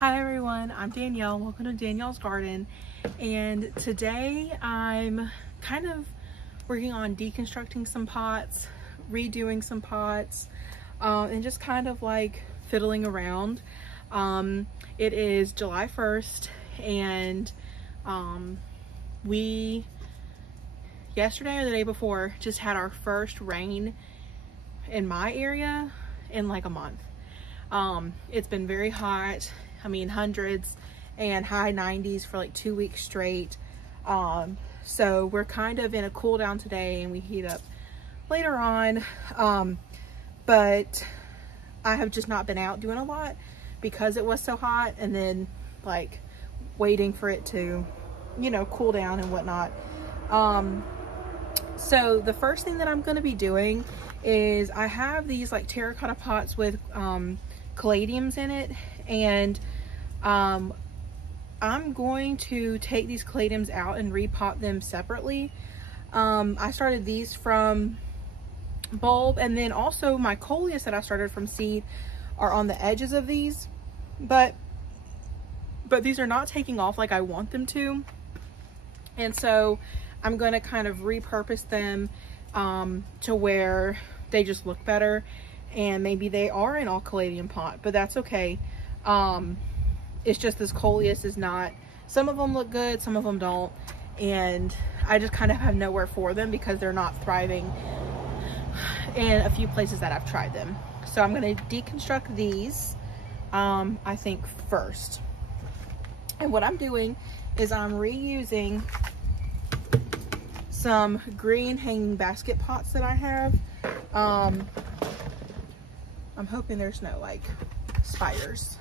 Hi everyone, I'm Danielle. Welcome to Danielle's Garden. And today I'm kind of working on deconstructing some pots, redoing some pots, and just kind of like fiddling around. It is July 1st and we yesterday or the day before just had our first rain in my area in like a month. It's been very hot. I mean, hundreds and high 90s for like 2 weeks straight. So we're kind of in a cool down today and we heat up later on. But I have just not been out doing a lot because it was so hot, and then like waiting for it to, you know, cool down and whatnot. So the first thing that I'm going to be doing is I have these like terracotta pots with caladiums in it, and I'm going to take these caladiums out and repot them separately. I started these from bulb, and then also my coleus that I started from seed are on the edges of these, but these are not taking off like I want them to, and so I'm going to kind of repurpose them to where they just look better. And maybe they are an all caladium pot, but that's okay. It's just this coleus is not, some of them look good, some of them don't, and I just kind of have nowhere for them because they're not thriving in a few places that I've tried them. So I'm going to deconstruct these, I think, first. And what I'm doing is I'm reusing some green hanging basket pots that I have. I'm hoping there's no like spiders.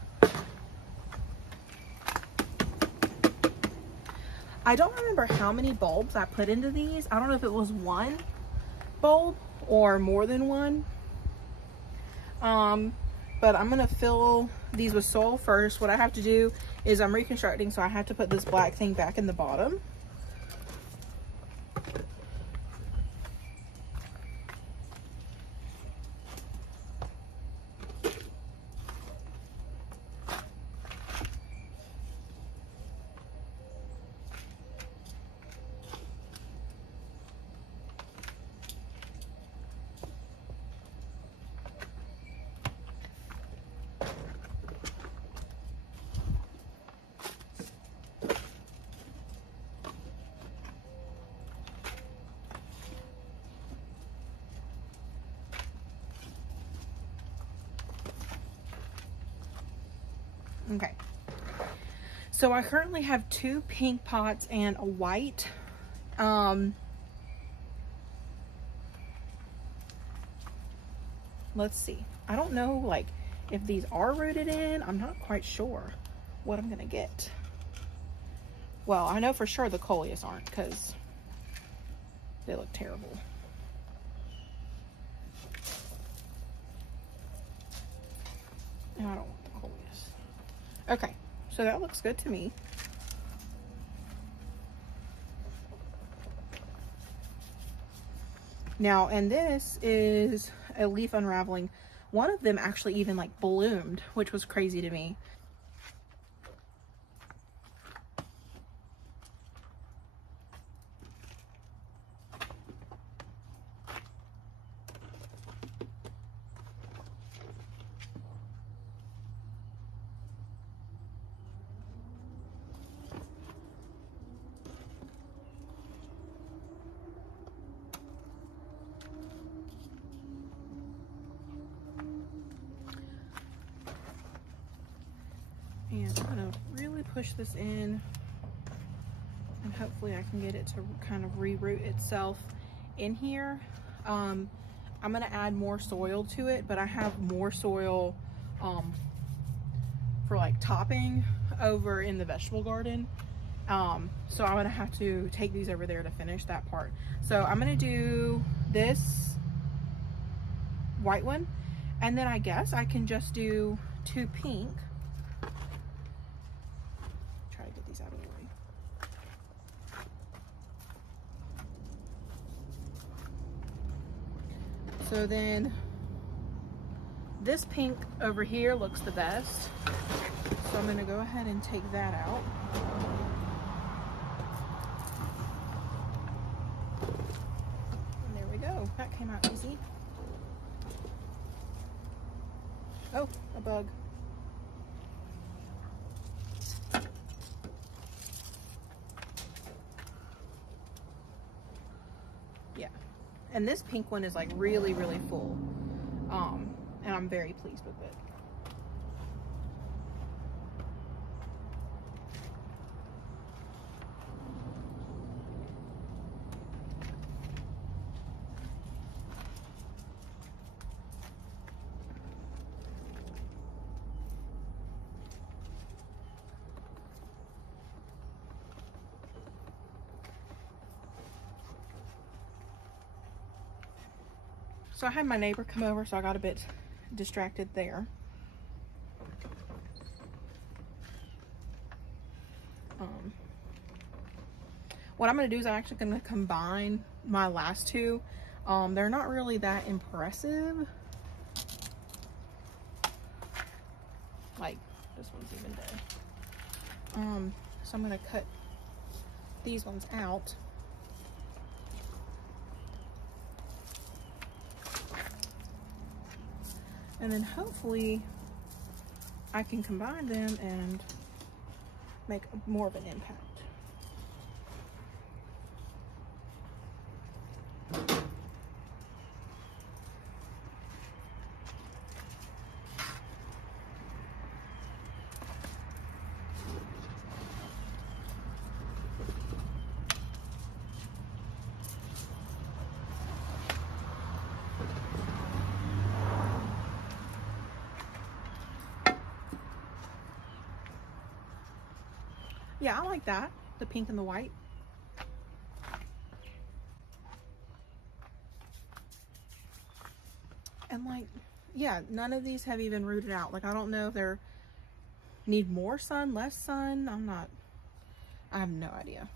I don't remember how many bulbs I put into these. I don't know if it was one bulb or more than one. But I'm gonna fill these with soil first. What I have to do is I'm reconstructing, so I have to put this black thing back in the bottom. Okay, so I currently have 2 pink pots and a white. Let's see. I don't know like if these are rooted in. I'm not quite sure what I'm gonna get. Well, I know for sure the coleus aren't because they look terrible. And I don't want the coleus. Okay, so that looks good to me. Now, and this is a leaf unraveling. One of them actually even like bloomed, which was crazy to me. And I'm gonna really push this in, and hopefully I can get it to kind of reroot itself in here. I'm gonna add more soil to it, but I have more soil for like topping over in the vegetable garden. So I'm gonna have to take these over there to finish that part. So I'm gonna do this white one, and then I guess I can just do 2 pink. Try to get these out of the way. So then this pink over here looks the best. So I'm going to go ahead and take that out. And there we go. That came out easy. Oh, a bug. Yeah. And this pink one is like really, really full. And I'm very pleased with it. So I had my neighbor come over, so I got a bit distracted there. What I'm going to do is I'm actually going to combine my last two. They're not really that impressive. Like, this one's even dead. So I'm going to cut these ones out. And then hopefully I can combine them and make more of an impact. Yeah, I like that, the pink and the white. And like, yeah, none of these have even rooted out. Like, I don't know if they're need more sun, less sun. I have no idea.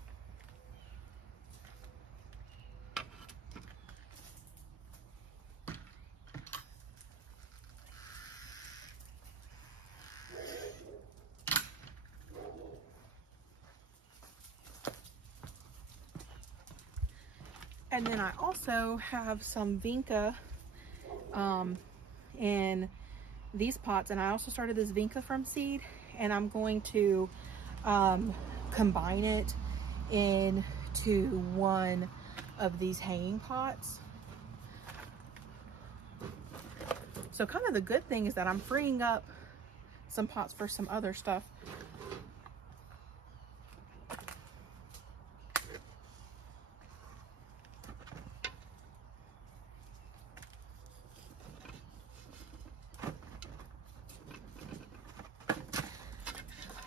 And then I also have some vinca in these pots, and I also started this vinca from seed, and I'm going to combine it into one of these hanging pots. So kind of the good thing is that I'm freeing up some pots for some other stuff.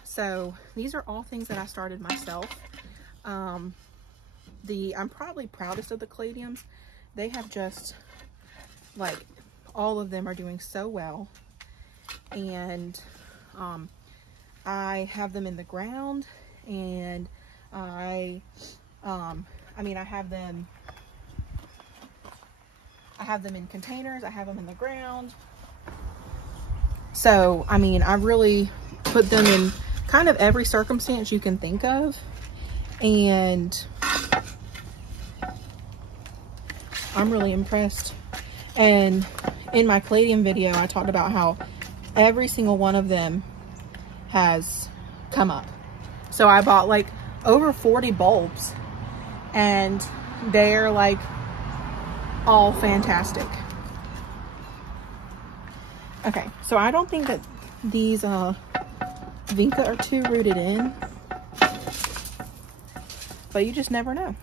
So these are all things that I started myself. I'm probably proudest of the caladiums. They have just, like, all of them are doing so well. And I have them in the ground, and I mean, I have them in containers, I have them in the ground. So, I mean, I really put them in kind of every circumstance you can think of, and I'm really impressed. And in my caladium video, I talked about how every single one of them has come up. So I bought like over 40 bulbs, and they're like all fantastic. Okay, so I don't think that these vinca are too rooted in, but you just never know,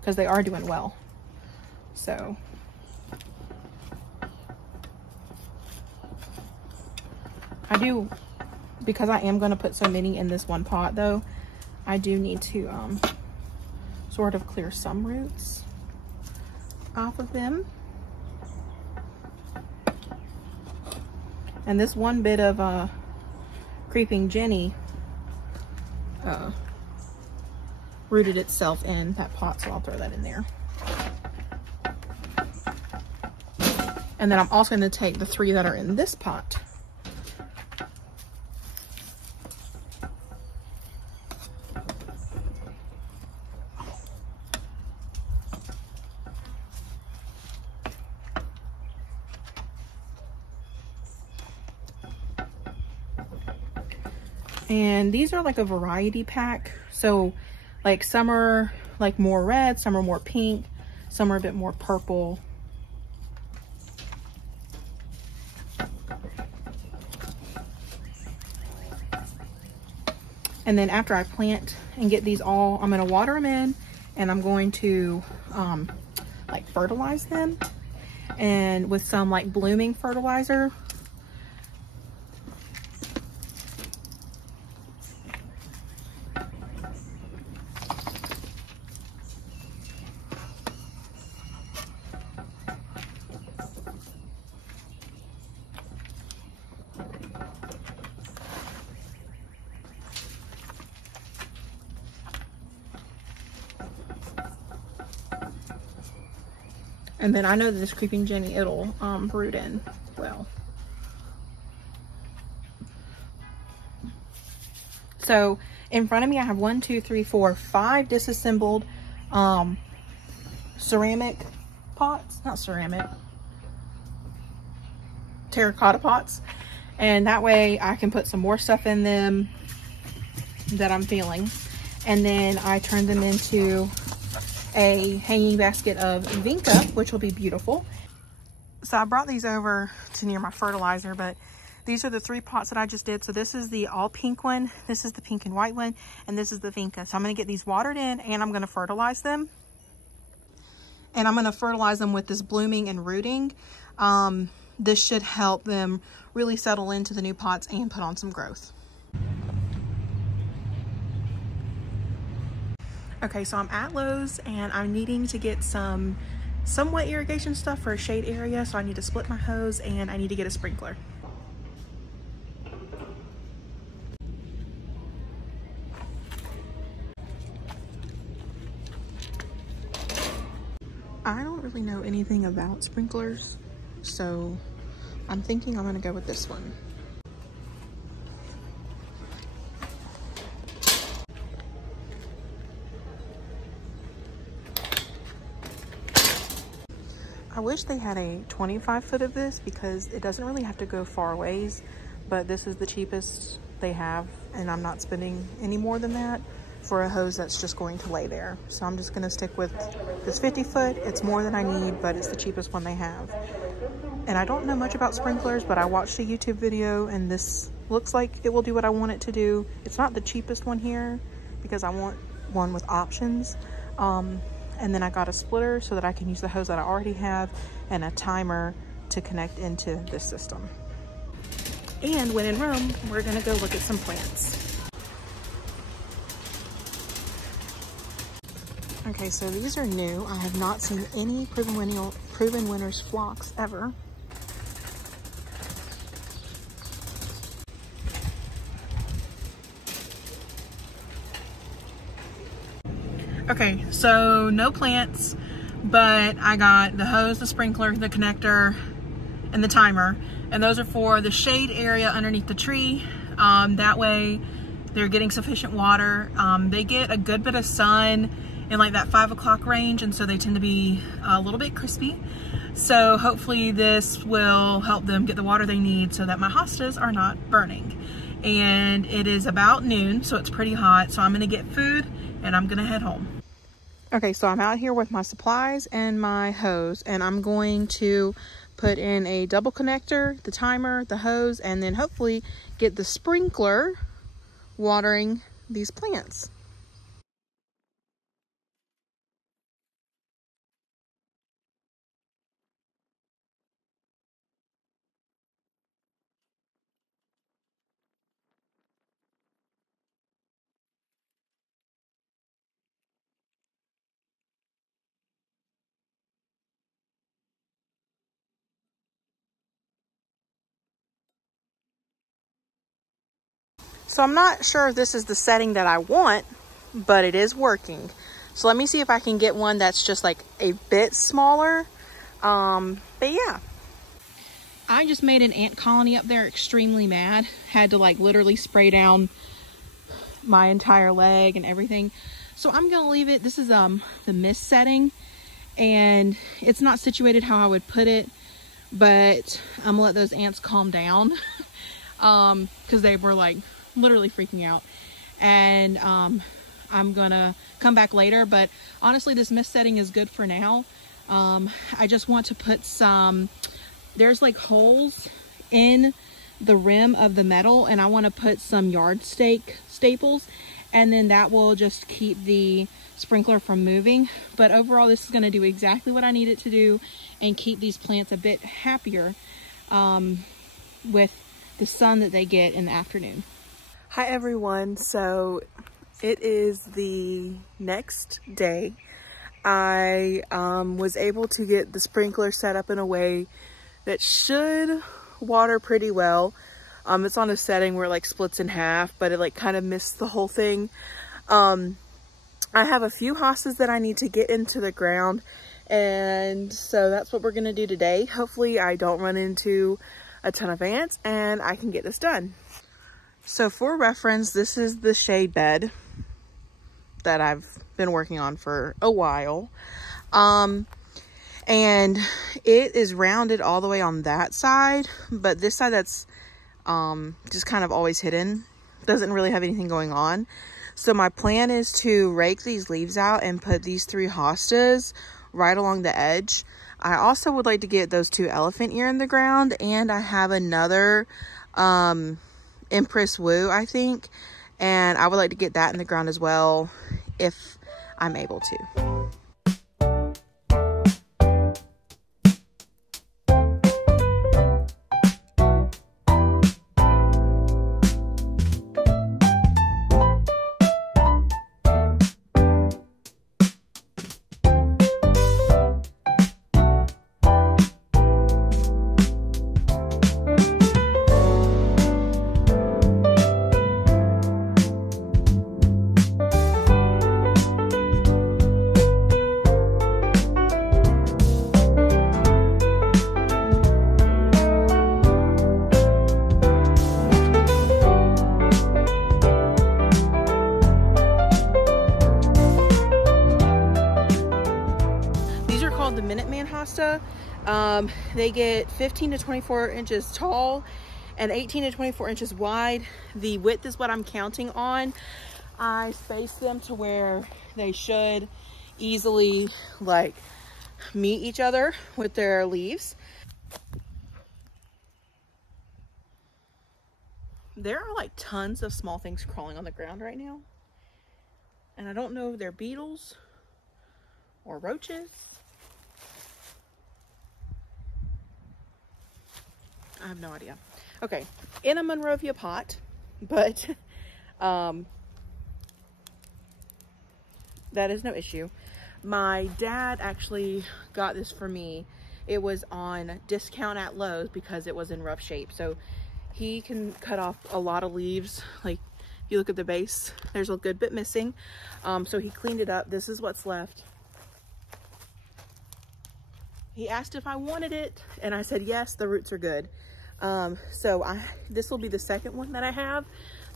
because they are doing well. So I do, because I am going to put so many in this one pot though, I do need to sort of clear some roots off of them. And this one bit of creeping Jenny rooted itself in that pot, so I'll throw that in there. And then I'm also going to take the 3 that are in this pot. And these are like a variety pack. So like some are like more red, some are more pink, some are a bit more purple. And then after I plant and get these all, I'm going to water them in, and I'm going to like fertilize them, and with some like blooming fertilizer. And then I know that this creeping Jenny, it'll root in well. So in front of me, I have 1, 2, 3, 4, 5 disassembled ceramic pots, not ceramic, terracotta pots. And that way I can put some more stuff in them that I'm feeling. And then I turn them into a hanging basket of vinca, which will be beautiful. So I brought these over to near my fertilizer, but these are the 3 pots that I just did. So this is the all pink one, this is the pink and white one, and this is the vinca. So I'm going to get these watered in, and I'm going to fertilize them. And I'm going to fertilize them with this blooming and rooting. This should help them really settle into the new pots and put on some growth. Okay, so I'm at Lowe's and I'm needing to get some wet irrigation stuff for a shade area. So I need to split my hose and I need to get a sprinkler. I don't really know anything about sprinklers, so I'm thinking I'm gonna go with this one. I wish they had a 25 foot of this because it doesn't really have to go far ways, but this is the cheapest they have, and I'm not spending any more than that for a hose that's just going to lay there. So I'm just going to stick with this 50 foot. It's more than I need, but it's the cheapest one they have. And I don't know much about sprinklers, but I watched a YouTube video and this looks like it will do what I want it to do. It's not the cheapest one here because I want one with options. And then I got a splitter so that I can use the hose that I already have and a timer to connect into this system. And when in Rome, we're gonna go look at some plants. Okay, so these are new. I have not seen any Proven Winners phlox ever. Okay, so no plants, but I got the hose, the sprinkler, the connector, and the timer. And those are for the shade area underneath the tree. That way they're getting sufficient water. They get a good bit of sun in like that 5 o'clock range, and so they tend to be a little bit crispy. So hopefully this will help them get the water they need so that my hostas are not burning. And it is about noon, so it's pretty hot. So I'm gonna get food and I'm gonna head home. Okay, so I'm out here with my supplies and my hose, and I'm going to put in a double connector, the timer, the hose, and then hopefully get the sprinkler watering these plants. So I'm not sure if this is the setting that I want, but it is working. So let me see if I can get one that's just like a bit smaller. But yeah. I just made an ant colony up there, extremely mad. Had to like literally spray down my entire leg and everything. So I'm gonna leave it. This is the mist setting, and it's not situated how I would put it, but I'm gonna let those ants calm down because they were like literally freaking out. And I'm gonna come back later, but honestly this mist setting is good for now. I just want to put some, there's like holes in the rim of the metal, and I want to put some yard stake staples, and then that will just keep the sprinkler from moving. But overall this is going to do exactly what I need it to do and keep these plants a bit happier with the sun that they get in the afternoon. Hi everyone, so it is the next day. I was able to get the sprinkler set up in a way that should water pretty well. It's on a setting where it like splits in half, but it like kind of missed the whole thing. I have a few hostas that I need to get into the ground, and so that's what we're gonna do today. Hopefully I don't run into a ton of ants and I can get this done. So for reference, this is the shade bed that I've been working on for a while. And it is rounded all the way on that side, but this side that's just kind of always hidden, doesn't really have anything going on. So my plan is to rake these leaves out and put these 3 hostas right along the edge. I also would like to get those 2 elephant ear in the ground, and I have another Empress Woo, I think, and I would like to get that in the ground as well if I'm able to. They get 15 to 24 inches tall and 18 to 24 inches wide. The width is what I'm counting on. I spaced them to where they should easily like meet each other with their leaves. There are like tons of small things crawling on the ground right now, and I don't know if they're beetles or roaches. I have no idea. Okay, in a Monrovia pot, but that is no issue. My dad actually got this for me. It was on discount at Lowe's because it was in rough shape. So he can cut off a lot of leaves. Like if you look at the base, there's a good bit missing. So he cleaned it up. This is what's left. He asked if I wanted it, and I said yes, the roots are good. So this will be the second one that I have.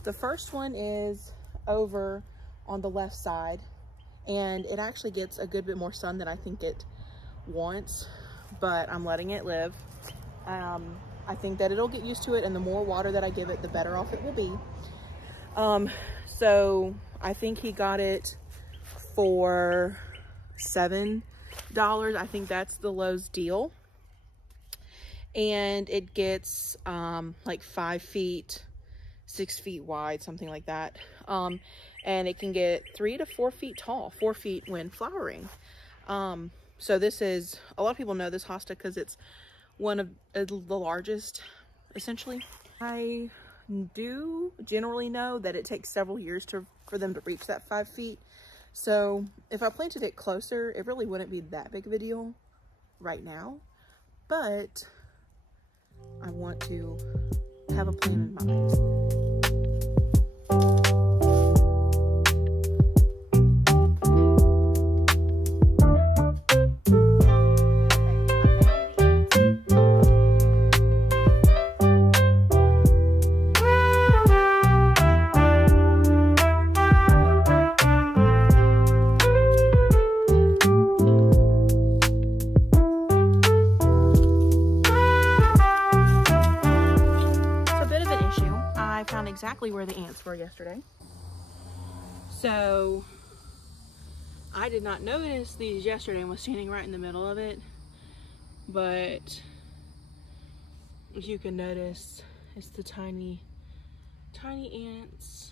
The first one is over on the left side, and it actually gets a good bit more sun than I think it wants, but I'm letting it live. I think that it'll get used to it, and the more water that I give it, the better off it will be. So I think he got it for $7. I think that's the Lowe's deal. And it gets like 5 feet, 6 feet wide, something like that. And it can get 3 to 4 feet tall, 4 feet when flowering. So this is, a lot of people know this hosta because it's one of the largest, essentially. I do generally know that it takes several years for them to reach that 5 feet. So if I planted it closer, it really wouldn't be that big of a deal right now. But I want to have a plan in mind. found exactly where the ants were yesterday. So I did not notice these yesterday and was standing right in the middle of it, but as you can notice, it's the tiny ants,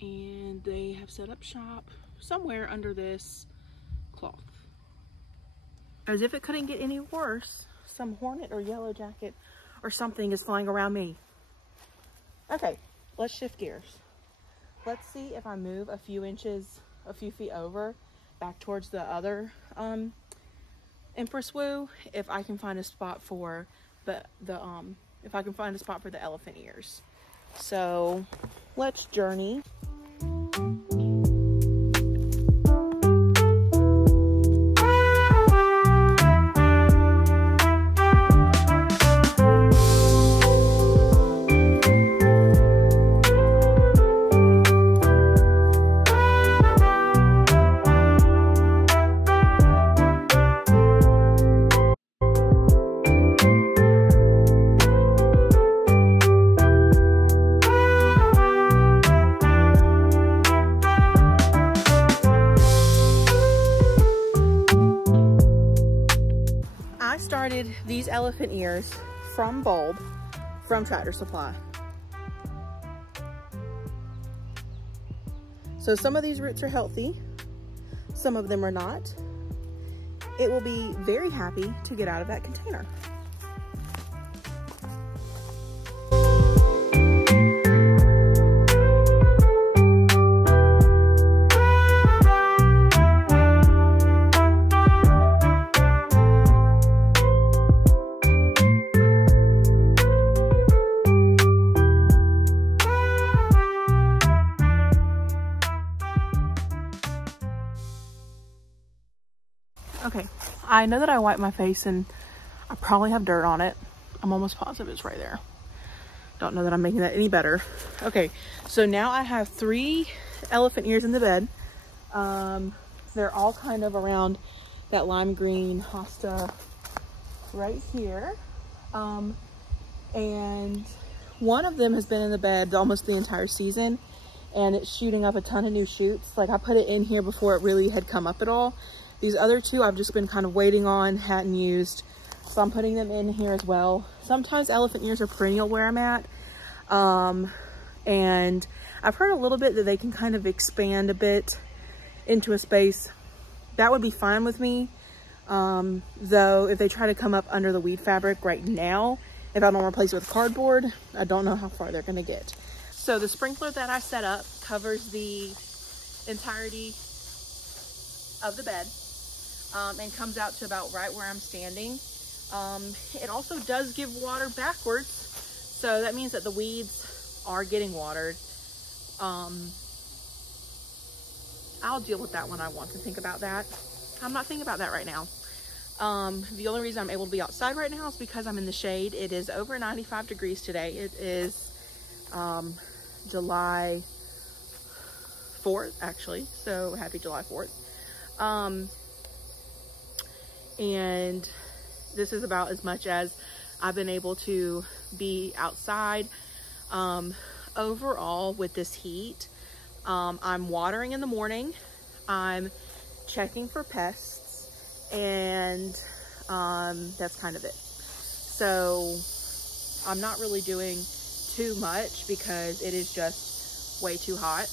and they have set up shop somewhere under this cloth. As if it couldn't get any worse, some hornet or yellow jacket or something is flying around me. Okay, let's shift gears. Let's see if I move a few feet over back towards the other Empress Woo, if I can find a spot for the elephant ears. So let's journey. Started these elephant ears from bulb from Tractor Supply. So some of these roots are healthy, some of them are not. It will be very happy to get out of that container. Okay, I know that I wiped my face and I probably have dirt on it. I'm almost positive it's right there. Don't know that I'm making that any better. Okay, so now I have 3 elephant ears in the bed. They're all kind of around that lime green hosta right here. And one of them has been in the bed almost the entire season, and it's shooting up a ton of new shoots. Like, I put it in here before it really had come up at all. These other 2 I've just been kind of waiting on, hadn't used, so I'm putting them in here as well. Sometimes elephant ears are perennial where I'm at, and I've heard a little bit that they can kind of expand a bit into a space. That would be fine with me, though if they try to come up under the weed fabric right now, if I don't replace it with cardboard, I don't know how far they're gonna get. So the sprinkler that I set up covers the entirety of the bed. And comes out to about right where I'm standing. It also does give water backwards, so that means that the weeds are getting watered. I'll deal with that when I want to think about that. I'm not thinking about that right now. The only reason I'm able to be outside right now is because I'm in the shade. It is over 95 degrees today. It is July 4th, actually, so happy July 4th. And this is about as much as I've been able to be outside. Overall, with this heat, I'm watering in the morning, I'm checking for pests, and that's kind of it. So I'm not really doing too much because it is just way too hot.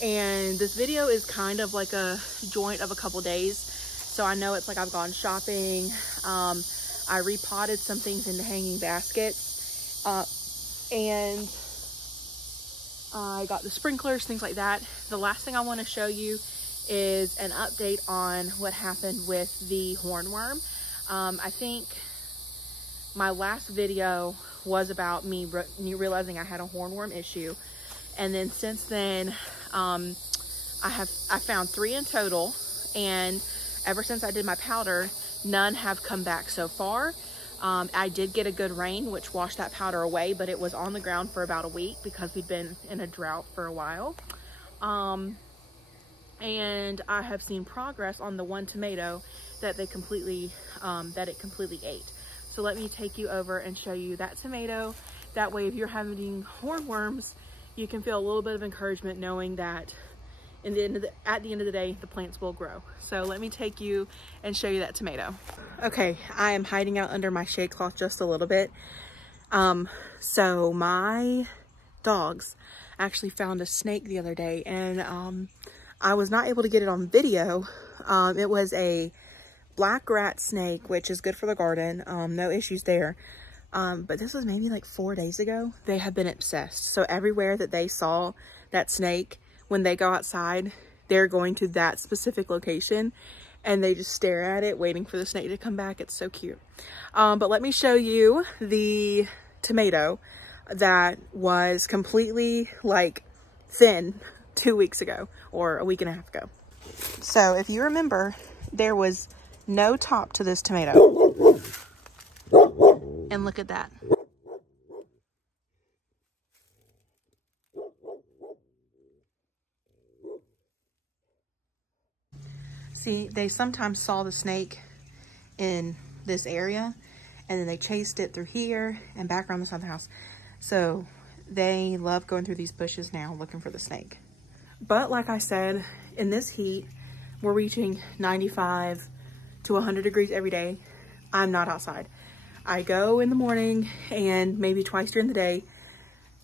And this video is kind of like a joint of a couple days. So I know it's like I've gone shopping. I repotted some things into hanging baskets. And I got the sprinklers, things like that. The last thing I want to show you is an update on what happened with the hornworm. I think my last video was about me realizing I had a hornworm issue. And then since then, I found 3 in total, and ever since I did my powder, none have come back so far. I did get a good rain, which washed that powder away, but it was on the ground for about a week because we'd been in a drought for a while. And I have seen progress on the one tomato that it completely ate. So let me take you over and show you that tomato. That way, if you're having hornworms, you can feel a little bit of encouragement knowing that at the end of the day, the plants will grow. So let me take you and show you that tomato. Okay, I am hiding out under my shade cloth just a little bit. So my dogs actually found a snake the other day, and I was not able to get it on video. It was a black rat snake, which is good for the garden. No issues there. But this was maybe like 4 days ago. They have been obsessed. So everywhere that they saw that snake, when they go outside, they're going to that specific location and they just stare at it, waiting for the snake to come back. It's so cute. But let me show you the tomato that was completely like thin 2 weeks ago, or a week and a half ago. So if you remember, there was no top to this tomato. And look at that. See, they sometimes saw the snake in this area and then they chased it through here and back around the side of the house. So they love going through these bushes now looking for the snake. But like I said, in this heat, we're reaching 95 to 100 degrees every day. I'm not outside. I go in the morning and maybe twice during the day,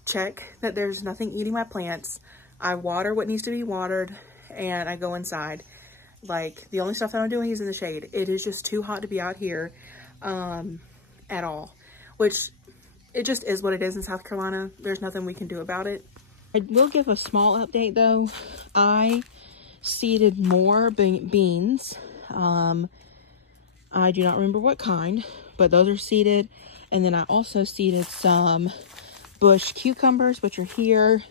check that there's nothing eating my plants. I water what needs to be watered and I go inside. Like, the only stuff that I'm doing is in the shade. It is just too hot to be out here at all, which it just is what it is in South Carolina. There's nothing we can do about it. I will give a small update though. I seeded more beans. I do not remember what kind, but those are seeded. And then I also seeded some bush cucumbers, which are here,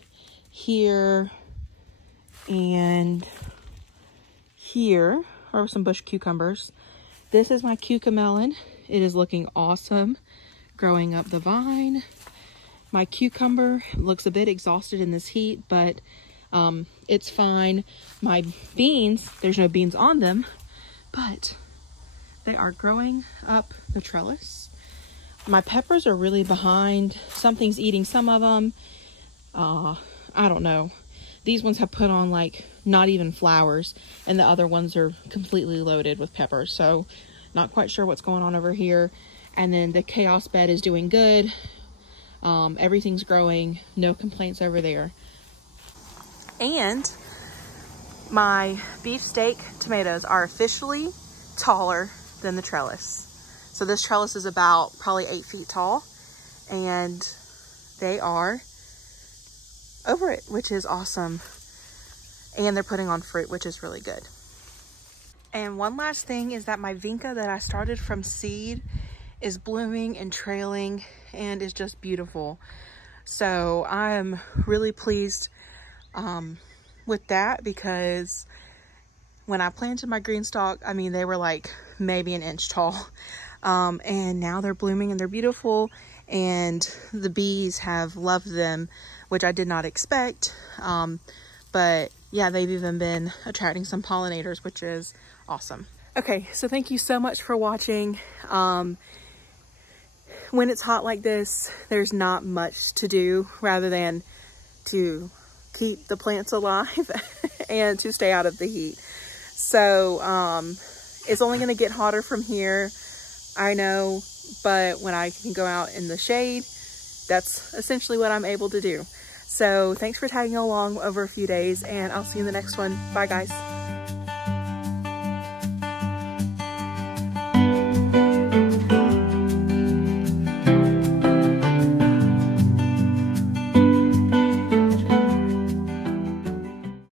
and here are some bush cucumbers. This is my cucamelon. It is looking awesome, growing up the vine. My cucumber looks a bit exhausted in this heat, but it's fine. My beans, there's no beans on them, but they are growing up the trellis. My peppers are really behind. Something's eating some of them. I don't know. These ones have put on like not even flowers, and the other ones are completely loaded with peppers. So not quite sure what's going on over here. And then the chaos bed is doing good. Everything's growing. No complaints over there. And my beefsteak tomatoes are officially taller than the trellis. So this trellis is about probably 8 feet tall, and they are over it, which is awesome. And they're putting on fruit, which is really good. And one last thing is that my vinca that I started from seed is blooming and trailing and is just beautiful. So I'm really pleased with that, because when I planted my green stalk, I mean, they were like maybe an inch tall. And now they're blooming and they're beautiful, and the bees have loved them, which I did not expect. But yeah, they've even been attracting some pollinators, which is awesome. Okay, so thank you so much for watching. When it's hot like this, there's not much to do rather than to keep the plants alive and to stay out of the heat. So it's only going to get hotter from here, I know, but when I can go out in the shade, that's essentially what I'm able to do. So thanks for tagging along over a few days, and I'll see you in the next one. Bye guys.